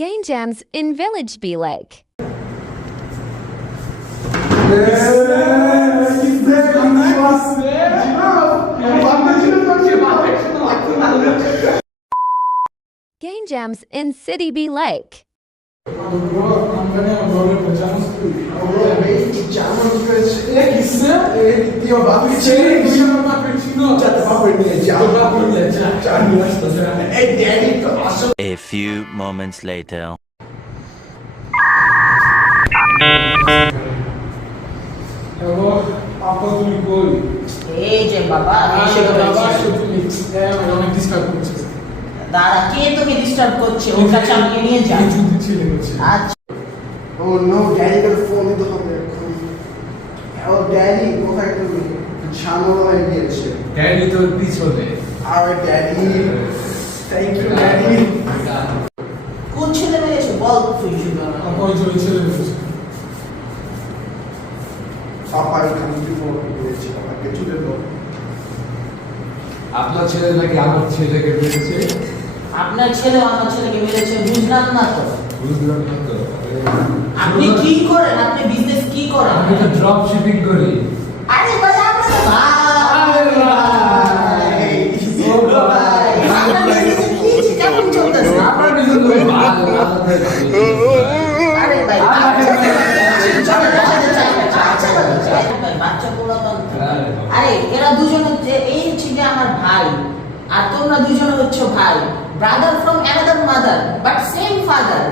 Game jams in Village Be Lake. Game jams in City Be Lake. A few moments later. Hello, Papa তুমি কই? এই যে বাবা এসে পড়েছে। মানে অনেক ডিস্টার্ব করছে। দাদা কে তোকে ডিস্টার্ব করছে? ওর কাছে আমি নিয়ে যা। যুদ্ধ ছেলে করছে। আচ্ছা Oh no, Daddy got a phone দিতে হবে এখন। Hello, Daddy, কোথায় তুমি? ঝামেলা হয়ে গিয়েছে। ড্যাডি তোর পিছনে। Alright, Daddy. Thank you, Daddy. কোন ছেলে মেরেছে বল তুই শুধু। ওই যে ওই ছেলে করছে। পাপা এখানে কি ফোন করেছে? পাপাকে ছুটে দাও। আপনার ছেলে নাকি আমার ছেলেকে মেরেছে? আপনার ছেলে আমার ছেলেকে মেরেছে বুঝলাম না তো। বুঝলাম না তো। আপনি কি করেন? আপনি বিজনেস কি করেন? আমি তো ড্রপ শিপিং করি। আরে ভাই আপনি তো ভাই। ও ভাই আপনার বিজনেস কি কেমন চলতেছে? আপনার বিজনেস তো ভালো আরে ভাই বাচ্চা পোলা আরে এরা দুজন হচ্ছে এই হচ্ছে যে আমার ভাই আর তোমরা দুজন হচ্ছে ভাই brother from another mother but same father